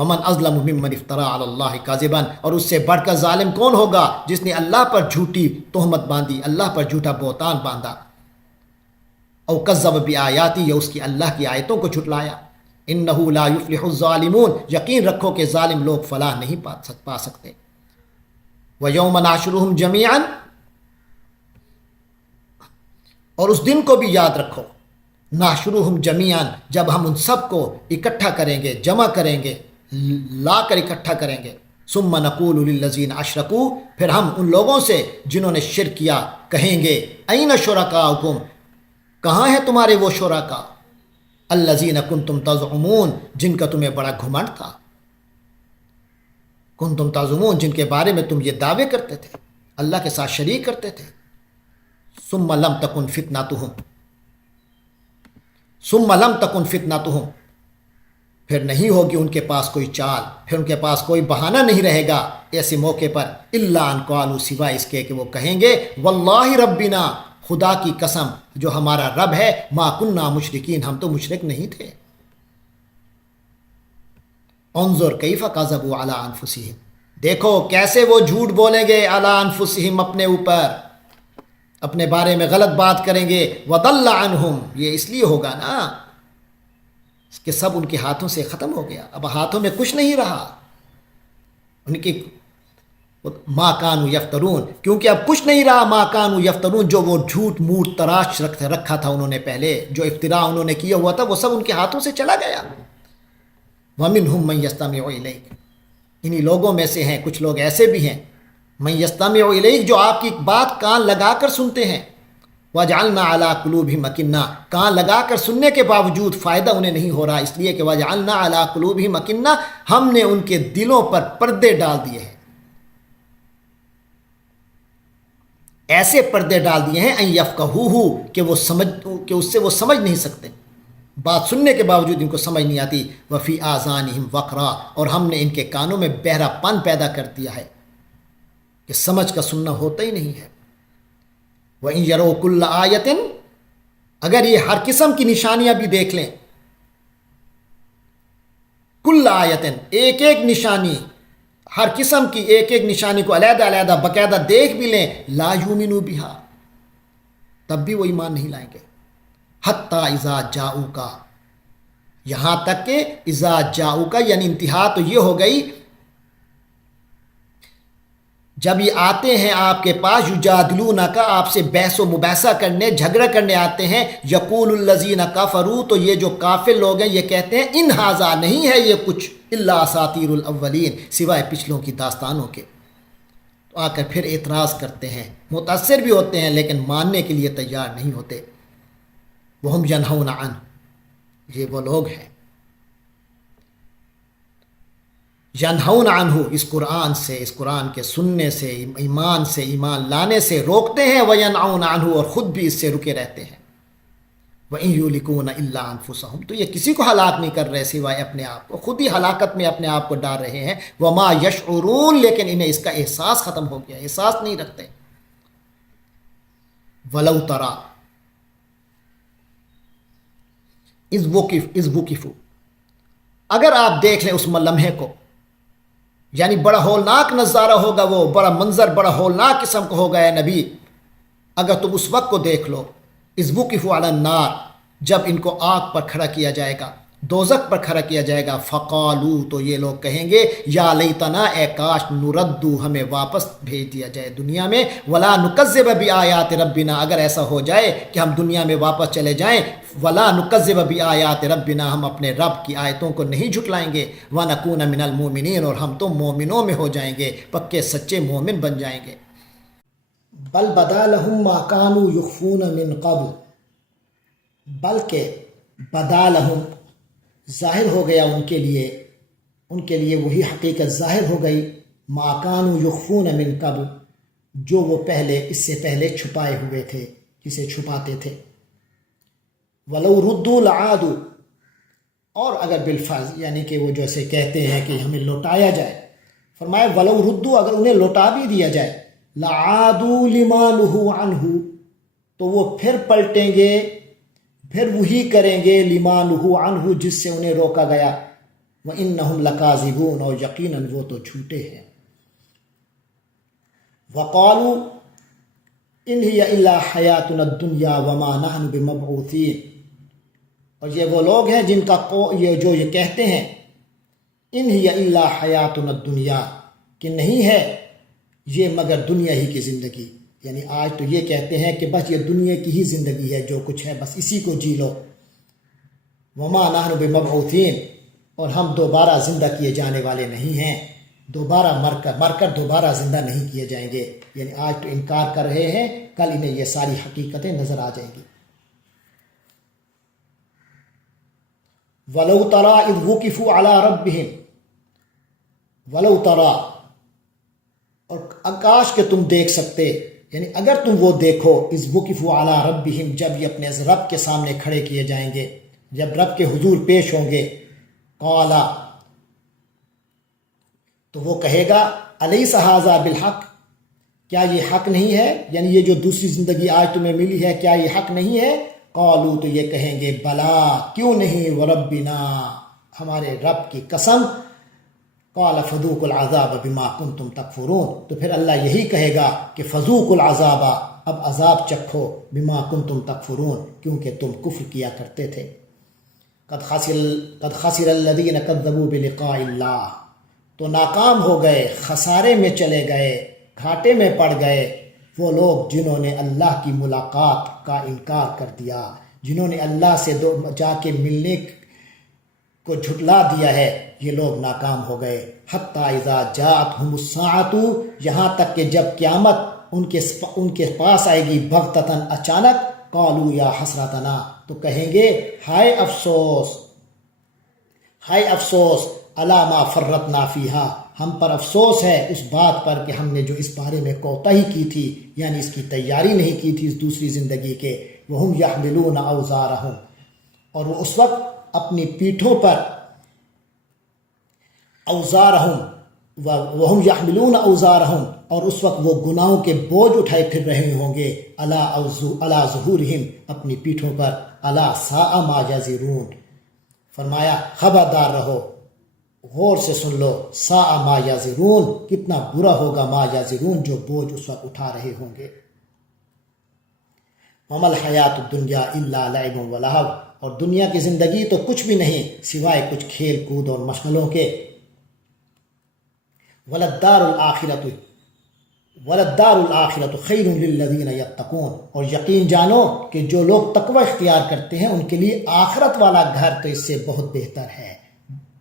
ومن اظلم ممن افترى علی اللہ کاذبا، اور اس سے بڑھ کر ظالم کون ہوگا جس نے اللہ پر جھوٹی تہمت باندھی، اللہ پر جھوٹا بہتان باندھا، او کذب بآیاتی، یا اس کی اللہ کی آیتوں کو جھٹلایا۔ انہ لا یفلح الظالمون، یقین رکھو کہ ظالم لوگ فلاح نہیں پا سکتے۔ ویوم نحشرہم جمیعا، اور اس دن کو بھی یاد رکھو، نحشرہم جمیعا، جب ہم ان سب کو اکٹھا کریں گے، جمع کریں گے، لا کر اکٹھا کریں گے۔ ثم نقول للذین اشرکوا، پھر ہم ان لوگوں سے جنہوں نے شرک کیا کہیں گے، این شرکاؤکم، کہاں ہیں تمہارے وہ شرکا، الذین کنتم تزعمون، جن کا تمہیں بڑا گھمنڈ تھا، کنتم تزعمون، جن کے بارے میں تم یہ دعوے کرتے تھے، اللہ کے ساتھ شریک کرتے تھے۔ ثم لم تکن فتنتہم، ثم لم تکن فتنتہم، پھر نہیں ہوگی ان کے پاس کوئی چال، پھر ان کے پاس کوئی بہانہ نہیں رہے گا ایسے موقع پر، الا ان قالوا، سوائے اس کے کہ وہ کہیں گے، واللہ ربنا، خدا کی قسم جو ہمارا رب ہے، ما کننا مشرکین، ہم تو مشرک نہیں تھے۔ انظر کیف کذبوا علی انفسہم، دیکھو کیسے وہ جھوٹ بولیں گے، علی انفسہم، اپنے اوپر، اپنے بارے میں غلط بات کریں گے۔ وضل عنہم، یہ اس لیے ہوگا نا کہ سب ان کے ہاتھوں سے ختم ہو گیا، اب ہاتھوں میں کچھ نہیں رہا ان کی، ما کانوا یفترون، کیونکہ اب کچھ نہیں رہا، ما کانوا یفترون، جو وہ جھوٹ موٹ تراش رکھا تھا انہوں نے پہلے، جو افتراء انہوں نے کیا ہوا تھا، وہ سب ان کے ہاتھوں سے چلا گیا۔ ومنہم من یستمع الیک، انہی لوگوں میں سے ہیں کچھ لوگ ایسے بھی ہیں، من یستمع الیک، جو آپ کی بات کان لگا کر سنتے ہیں، وجعلنا علی قلوبہم اکنہ، کان لگا کر سننے کے باوجود فائدہ انہیں نہیں ہو رہا، اس لیے کہ وجعلنا علی قلوبہم اکنہ، ہم نے ان کے دلوں پر پردے ڈال دیے ہیں، ایسے پردے ڈال دیے ہیں، ان یفقہوہ، کہ اس سے وہ سمجھ نہیں سکتے، بات سننے کے باوجود ان کو سمجھ نہیں آتی۔ وفی آذانہم وقرا، اور ہم نے ان کے کانوں میں بہرا پن پیدا کر دیا ہے کہ سمجھ کا سننا ہوتا ہی نہیں ہے۔ وَإِن يَرَوْا كُلَّ آیَةٍ، اگر یہ ہر قسم کی نشانیاں بھی دیکھ لیں، کل آیتن، ایک ایک نشانی، ہر قسم کی ایک ایک نشانی کو علیحدہ علیحدہ باقاعدہ دیکھ بھی لیں، لا یؤمنوا بہا، تب بھی وہ ایمان نہیں لائیں گے۔ حتی اذا جاؤکا، یہاں تک کہ اذا جاؤکا، یعنی انتہا تو یہ ہو گئی جب یہ آتے ہیں آپ کے پاس، یجادلونک، آپ سے بحث و مباحثہ کرنے، جھگڑا کرنے آتے ہیں، یقول الذین کفروا، تو یہ جو کافر لوگ ہیں یہ کہتے ہیں، ان ھذا، نہیں ہے یہ کچھ، الا اساطیر الاولین، سوائے پچھلوں کی داستانوں کے۔ تو آ کر پھر اعتراض کرتے ہیں، متاثر بھی ہوتے ہیں لیکن ماننے کے لیے تیار نہیں ہوتے۔ وہم ینہون عنہ، یہ وہ لوگ ہیں، ینہون عنہ، اس قرآن سے، اس قرآن کے سننے سے، ایمان سے، ایمان لانے سے روکتے ہیں، وینعون عنہ، اور خود بھی اس سے رکے رہتے ہیں۔ وَإِن يُهْلِكُونَ إِلَّا أَنفُسَهُمْ، تو یہ کسی کو ہلاک نہیں کر رہے سوائے اپنے آپ کو، خود ہی ہلاکت میں اپنے آپ کو ڈال رہے ہیں۔ وَمَا يَشْعُرُونَ، لیکن انہیں اس کا احساس ختم ہو گیا، احساس نہیں رکھتے۔ وَلَوْ تَرَى اذ وُقِفُوا، اگر آپ دیکھ لیں اس لمحے کو، یعنی بڑا ہولناک نظارہ ہوگا، وہ بڑا منظر بڑا ہولناک قسم کا ہوگا اے نبی، اگر تم اس وقت کو دیکھ لو، اذ وقفوا علی النار، جب ان کو آگ پر کھڑا کیا جائے گا، دوزخ پر کھڑا کیا جائے گا، فقالو، تو یہ لوگ کہیں گے، یا لیتنا، اے کاش، نردو، ہمیں واپس بھیج دیا جائے دنیا میں، ولا نکذب بآیات ربنا، اگر ایسا ہو جائے کہ ہم دنیا میں واپس چلے جائیں، ولا نکذب بآیات ربنا، ہم اپنے رب کی آیتوں کو نہیں جھٹلائیں گے، ونکون من المؤمنین، اور ہم تو مومنوں میں ہو جائیں گے، پکے سچے مومن بن جائیں گے۔ بل بدا لہم ما کانوا یخفون من قبل، بلکہ بدا لہم، ظاہر ہو گیا ان کے لیے وہی حقیقت ظاہر ہو گئی، ما کانوا یخفون من قبل، جو وہ پہلے، اس سے پہلے چھپائے ہوئے تھے، جسے چھپاتے تھے۔ ولو ردوا لعادوا، اور اگر بالفرض، یعنی کہ وہ جیسے کہتے ہیں کہ ہمیں لوٹایا جائے، فرمایا ولو ردوا، اگر انہیں لوٹا بھی دیا جائے، لعادوا لما نہوا عنہ، تو وہ پھر پلٹیں گے، پھر وہی کریں گے، لما نہوا عنہ، جس سے انہیں روکا گیا، وَإِنَّهُمْ لَكَاذِبُونَ، اور یقیناً وہ تو جھوٹے ہیں. وَقَالُوا إِنْ هِيَ إِلَّا حَيَاتُنَا الدُّنْيَا وَمَا نَحْنُ بِمَبْعُوثِينَ، اور یہ وہ لوگ ہیں جن کا یہ کہتے ہیں إِنْ هِيَ إِلَّا حَيَاتُنَا الدُّنْيَا، کہ نہیں ہے یہ مگر دنیا ہی کی زندگی. یعنی آج تو یہ کہتے ہیں کہ بس یہ دنیا کی ہی زندگی ہے، جو کچھ ہے بس اسی کو جی لو. وَمَا نَحْنُ بِمَبْعُوثِينَ، اور ہم دوبارہ زندہ کیے جانے والے نہیں ہیں، دوبارہ مر کر دوبارہ زندہ نہیں کیے جائیں گے. یعنی آج تو انکار کر رہے ہیں، کل انہیں یہ ساری حقیقتیں نظر آ جائیں گی. وَلَوْ تَرَىٰ إِذْ وُقِفُوا عَلَىٰ رَبِّهِمْ، وَلَوْ تَرَىٰ، اور کاش کہ تم دیکھ سکتے، یعنی اگر تم وہ دیکھو، اذ وقفوا علی ربہم، جب یہ اپنے رب کے سامنے کھڑے کیے جائیں گے، جب رب کے حضور پیش ہوں گے. قالا، تو وہ کہے گا الیس ھذا بالحق، کیا یہ حق نہیں ہے؟ یعنی یہ جو دوسری زندگی آج تمہیں ملی ہے، کیا یہ حق نہیں ہے؟ قالوا، تو یہ کہیں گے بلا، کیوں نہیں، وربنا، ہمارے رب کی قسم. قال فذوقوا العذاب بما کنتم تکفرون، تو پھر اللہ یہی کہے گا کہ فذوقوا العذاب، اب عذاب چکھو، بما کنتم تکفرون، کیونکہ تم کفر کیا کرتے تھے. قد خسر الذین کذبوا بلقاء اللہ، تو ناکام ہو گئے، خسارے میں چلے گئے، گھاٹے میں پڑ گئے وہ لوگ جنہوں نے اللہ کی ملاقات کا انکار کر دیا، جنہوں نے اللہ سے جا کے ملنے کو جھٹلا دیا ہے، یہ لوگ ناکام ہو گئے. حتی اذا جاءتہم الساعۃ، یہاں تک کہ جب قیامت ان کے پاس آئے گی، بغتتاً، اچانک. قالوا یا حسرتنا، تو کہیں گے ہائے افسوس، ہائے افسوس، علی ما فرطنا فیہا، ہم پر افسوس ہے اس بات پر کہ ہم نے جو اس بارے میں کوتاہی کی تھی، یعنی اس کی تیاری نہیں کی تھی اس دوسری زندگی کے. وہم یحملون اوزارہم، اور وہ اس وقت اپنی پیٹھوں پر، اوزارہم، وہم یحملون اوزارہم، اور اس وقت وہ گناہوں کے بوجھ اٹھائے پھر رہے ہوں گے، علی ظہورہم، اپنی پیٹھوں پر. الا ساء ما یزرون، فرمایا خبردار رہو، غور سے سن لو، ساء ما یزرون، کتنا برا ہوگا، ما یزرون، جو بوجھ اس وقت اٹھا رہے ہوں گے. وما الحیات الدنیا الا لعب ولہو، اور دنیا کی زندگی تو کچھ بھی نہیں سوائے کچھ کھیل کود اور مشغلوں کے. وللدار الآخرۃ خیر للذین یتقون، اور یقین جانو کہ جو لوگ تقوی اختیار کرتے ہیں ان کے لیے آخرت والا گھر تو اس سے بہت بہتر ہے.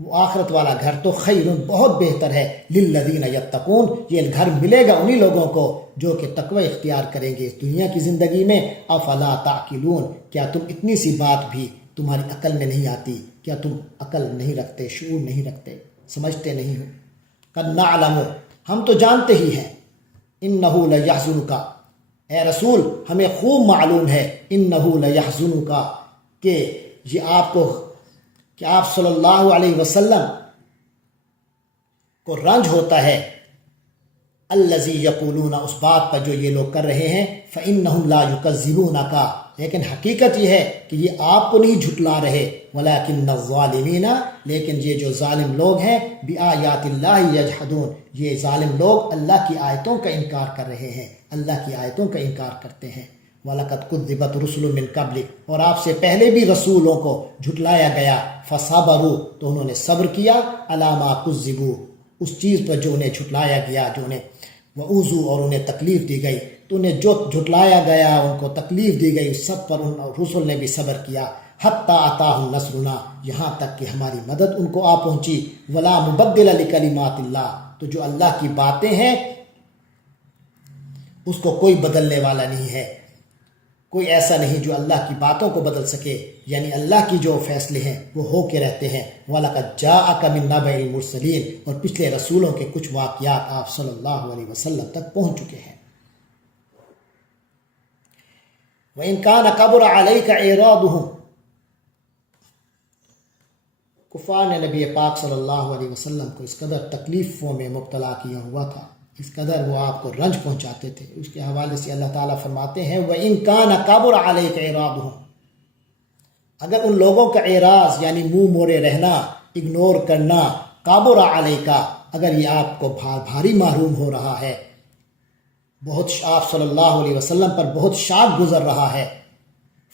وہ آخرت والا گھر تو خیر، بہت بہتر ہے، للذین یتقون، یہ گھر ملے گا انہی لوگوں کو جو کہ تقوی اختیار کریں گے اس دنیا کی زندگی میں. افلا تعقلون، کیا تم اتنی سی بات بھی تمہاری عقل میں نہیں آتی؟ کیا تم عقل نہیں رکھتے، شعور نہیں رکھتے، سمجھتے نہیں ہو؟ قد نعلم، ہم تو جانتے ہی ہیں، انہ لیحزنک، اے رسول ہمیں خوب معلوم ہے، انہ لیحزنک، کہ یہ آپ صلی اللہ علیہ وسلم کو رنج ہوتا ہے، الذی یقولون، اس بات پر جو یہ لوگ کر رہے ہیں، فإنہم لا یکذبونک، لیکن حقیقت یہ ہے کہ یہ آپ کو نہیں جھٹلا رہے، ولکن الظالمین، لیکن یہ جو ظالم لوگ ہیں، بآیات اللہ یجحدون، یہ ظالم لوگ اللہ کی آیتوں کا انکار کر رہے ہیں، اللہ کی آیتوں کا انکار کرتے ہیں. وَلَقَدْ كُذِّبَتْ رُسُلٌ مِّن قَبْلِكَ، اور آپ سے پہلے بھی رسولوں کو جھٹلایا گیا، فَصَبَرُوا، تو انہوں نے صبر کیا، عَلَىٰ مَا كُذِّبُوا، اس چیز پر جو انہیں جھٹلایا گیا، جو انہیں وَأُوذُوا، اور انہیں تکلیف دی گئی، تو انہیں جو جھٹلایا گیا، ان کو تکلیف دی گئی، اس سب پر ان رسول نے بھی صبر کیا. حَتَّىٰ أَتَاهُمْ نَصْرُنَا، یہاں تک کہ ہماری مدد ان کو آ پہنچی. وَلَا مُبَدِّلَ لِكَلِمَاتِ اللَّهِ، تو جو اللہ کی باتیں ہیں اس کو کوئی بدلنے والا نہیں ہے، کوئی ایسا نہیں جو اللہ کی باتوں کو بدل سکے، یعنی اللہ کی جو فیصلے ہیں وہ ہو کے رہتے ہیں. وَلَقَدْ جَاءَكَ مِن نَّبَإِ الْمُرْسَلِينَ، اور پچھلے رسولوں کے کچھ واقعات آپ صلی اللہ علیہ وسلم تک پہنچ چکے ہیں. وَإِن كَانَ كَبُرَ عَلَيْكَ إِعْرَاضُهُمْ، کفار نے نبی پاک صلی اللہ علیہ وسلم کو اس قدر تکلیفوں میں مبتلا کیا ہوا تھا، اس قدر وہ آپ کو رنج پہنچاتے تھے. اس کے حوالے سے اللہ تعالیٰ فرماتے ہیں وَإِن كَانَ كَبُرَ عَلَيْكَ إِعْرَاضُهُمْ، اگر ان لوگوں کا اعراض یعنی منہ موڑے رہنا، اگنور کرنا، کابر علیکا، اگر یہ آپ کو بھاری معلوم ہو رہا ہے، بہت آپ صلی اللہ علیہ وسلم پر بہت شاق گزر رہا ہے،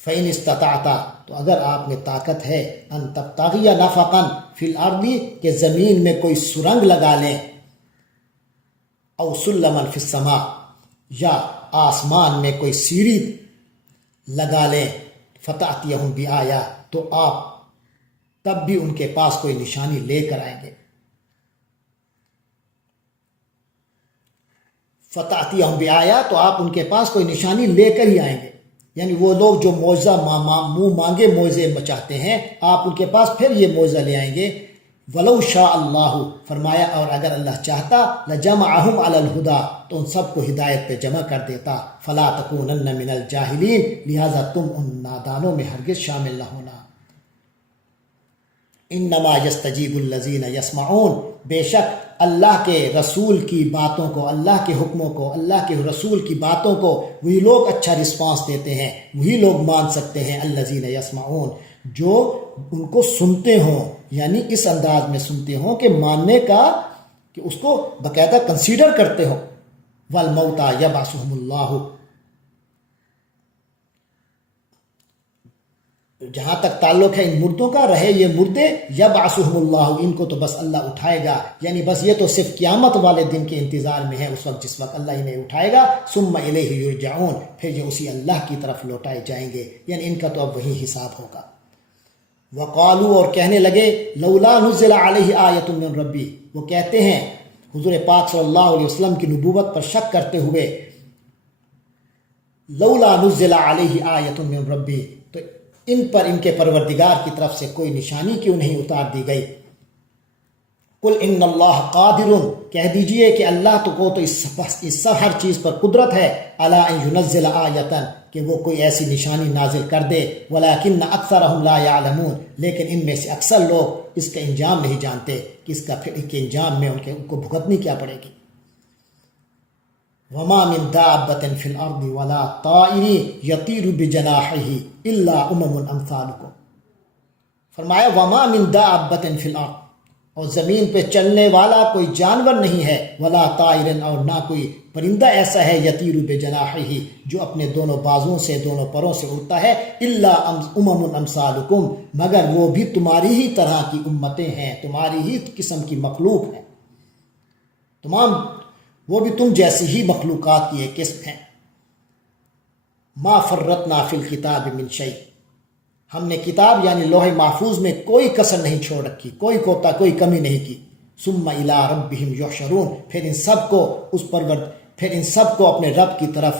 فَإِنِ اسْتَطَعْتَ، تو اگر آپ میں طاقت ہے، ان تبتغی نفقا فی الارض، کہ زمین میں کوئی سرنگ لگا لیں، او سلما فی السماء، یا آسمان میں کوئی سیڑھی لگا لیں، فَتَأْتِيَهُمْ بِآیَةٍ، تو آپ تب بھی ان کے پاس کوئی نشانی لے کر آئیں گے. فَتَأْتِيَهُمْ بِآیَةٍ، تو آپ ان کے پاس کوئی نشانی لے کر ہی آئیں گے. یعنی وہ لوگ جو معجزہ منہ مانگے معجزے چاہتے ہیں، آپ ان کے پاس پھر یہ معجزہ لے آئیں گے. وَلَوْ شَاءَ اللَّهُ، فرمایا اور اگر اللہ چاہتا، لَجَمَعَهُمْ عَلَى الْهُدَىٰ، تو ان سب کو ہدایت پہ جمع کر دیتا. فَلَا تَكُونَنَّ مِنَ الْجَاهِلِينَ، لہذا تم ان نادانوں میں ہرگز شامل نہ ہونا. انما یستجیب الذین یسمعون، بے شک اللہ کے رسول کی باتوں کو، اللہ کے حکموں کو، اللہ کے رسول کی باتوں کو وہی لوگ اچھا رسپانس دیتے ہیں، وہی لوگ مان سکتے ہیں. الذین یسمعون، جو ان کو سنتے ہوں، یعنی اس انداز میں سنتے ہوں کہ ماننے کا، کہ اس کو باقاعدہ کنسیڈر کرتے ہوں. والموتى یبعثهم اللہ، جہاں تک تعلق ہے ان مردوں کا، رہے یہ مردے، یبعثهم اللہ، ان کو تو بس اللہ اٹھائے گا. یعنی بس یہ تو صرف قیامت والے دن کے انتظار میں ہے، اس وقت جس وقت اللہ انہیں اٹھائے گا. ثم الیہ یرجعون، پھر یہ اسی اللہ کی طرف لوٹائے جائیں گے، یعنی ان کا تو اب وہی حساب ہوگا. وقالوا، اور کہنے لگے، لولا نزل علیہ آیۃ من ربی، وہ کہتے ہیں حضور پاک صلی اللہ علیہ وسلم کی نبوت پر شک کرتے ہوئے، لولا نزل علیہ آیۃ من ربی، تو ان پر ان کے پروردگار کی طرف سے کوئی نشانی کیوں نہیں اتار دی گئی. قل ان اللہ قادر، کہہ دیجئے کہ اللہ کو تو اس سب ہر چیز پر قدرت ہے، علی ان ینزل آیۃ، کہ وہ کوئی ایسی نشانی نازل کر دے. ولکن اکثرهم لا یعلمون، لیکن ان میں سے اکثر لوگ اس کا انجام نہیں جانتے کہ اس کا پھر کے انجام میں ان کو بھگتنی کیا پڑے گی. وما من دابۃ فی الارض ولا طائر یطیر بجناحہ الا امثالکم، فرمایا وما من دابۃ فی الارض، اور زمین پہ چلنے والا کوئی جانور نہیں ہے، ولا طائر، اور نہ کوئی پرندہ ایسا ہے، یطیر بجناحہ، جو اپنے دونوں بازوں سے، دونوں پروں سے اڑتا ہے، الا امثالکم، مگر وہ بھی تمہاری ہی طرح کی امتیں ہیں، تمہاری ہی قسم کی مخلوق ہیں، تمام وہ بھی تم جیسی ہی مخلوقات کی ایک قسم ہیں. ما فرطنا فی الکتاب من شیء، ہم نے کتاب یعنی لوح محفوظ میں کوئی کسر نہیں چھوڑ رکھی، کوئی کوتا، کوئی کمی نہیں کی. ثم الی ربہم یحشرون، پھر ان سب کو اپنے رب کی طرف،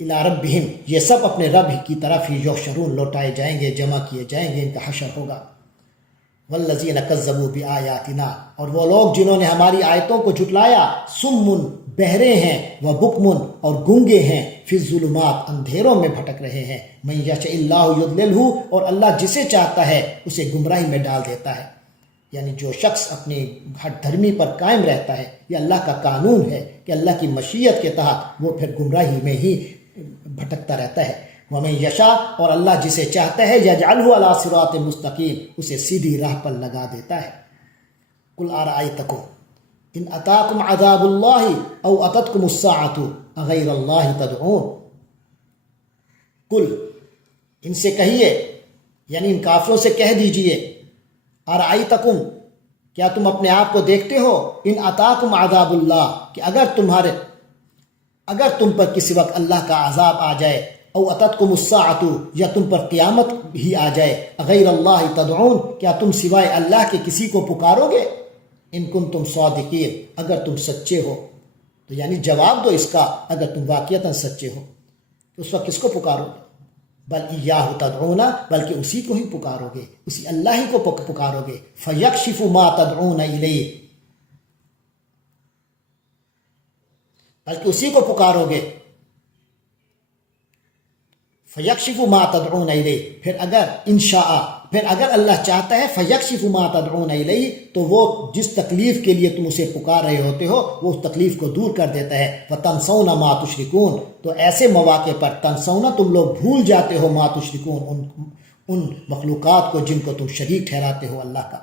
الی ربہم، یہ سب اپنے رب کی طرف ہی، یحشرون، لوٹائے جائیں گے، جمع کیے جائیں گے، ان کا حشر ہوگا. والذین کذبوا بآیاتنا، اور وہ لوگ جنہوں نے ہماری آیتوں کو جھٹلایا، سمن، بہرے ہیں، وبکمن، اور گونگے ہیں، فی الظلمات، اندھیروں میں بھٹک رہے ہیں. من یشاء اللہ یضللہ، اور اللہ جسے چاہتا ہے اسے گمراہی میں ڈال دیتا ہے. یعنی جو شخص اپنی ہٹ دھرمی پر قائم رہتا ہے، یہ اللہ کا قانون ہے کہ اللہ کی مشیت کے تحت وہ پھر گمراہی میں ہی بھٹکتا رہتا ہے. وَمَن یشاء، اور اللہ جسے چاہتا ہے، یجعلہ علی صراط مستقیم، اسے سیدھی راہ پر لگا دیتا ہے. قل ارأیتکم ان اتاکم عذاب اللہ او اتتکم الساعۃ اغیر اللہ تدعون. قل، ان سے کہیے، یعنی ان کافروں سے کہہ دیجئے، ارأیتکم، کیا تم اپنے آپ کو دیکھتے ہو، ان اتاکم عذاب اللہ، کہ اگر تم پر کسی وقت اللہ کا عذاب آ جائے، او اتتکم الساعۃ، یا تم پر قیامت ہی آ جائے، غیر اللہ تدعون، کیا تم سوائے اللہ کے کسی کو پکارو گے. ان کنتم صادقین، اگر تم سچے ہو، تو یعنی جواب دو اس کا، اگر تم واقعتاً سچے ہو تو اس وقت کس کو پکارو گے. بل ایاہ تدعون، بلکہ اسی کو ہی پکارو گے، اسی اللہ ہی کو پکارو گے. فیکشف ما تدعون الیہ، بلکہ اسی کو پکارو گے. فیکشف ما تدعون الیہ، پھر اگر اللہ چاہتا ہے، فیکشف ما تدعون الیہ، تو وہ جس تکلیف کے لیے تم اسے پکار رہے ہوتے ہو، وہ اس تکلیف کو دور کر دیتا ہے. وتنسون ما تشرکون، تو ایسے مواقع پر تنسون، تم لوگ بھول جاتے ہو، ما تشرکون، ان مخلوقات کو جن کو تم شریک ٹھہراتے ہو اللہ کا.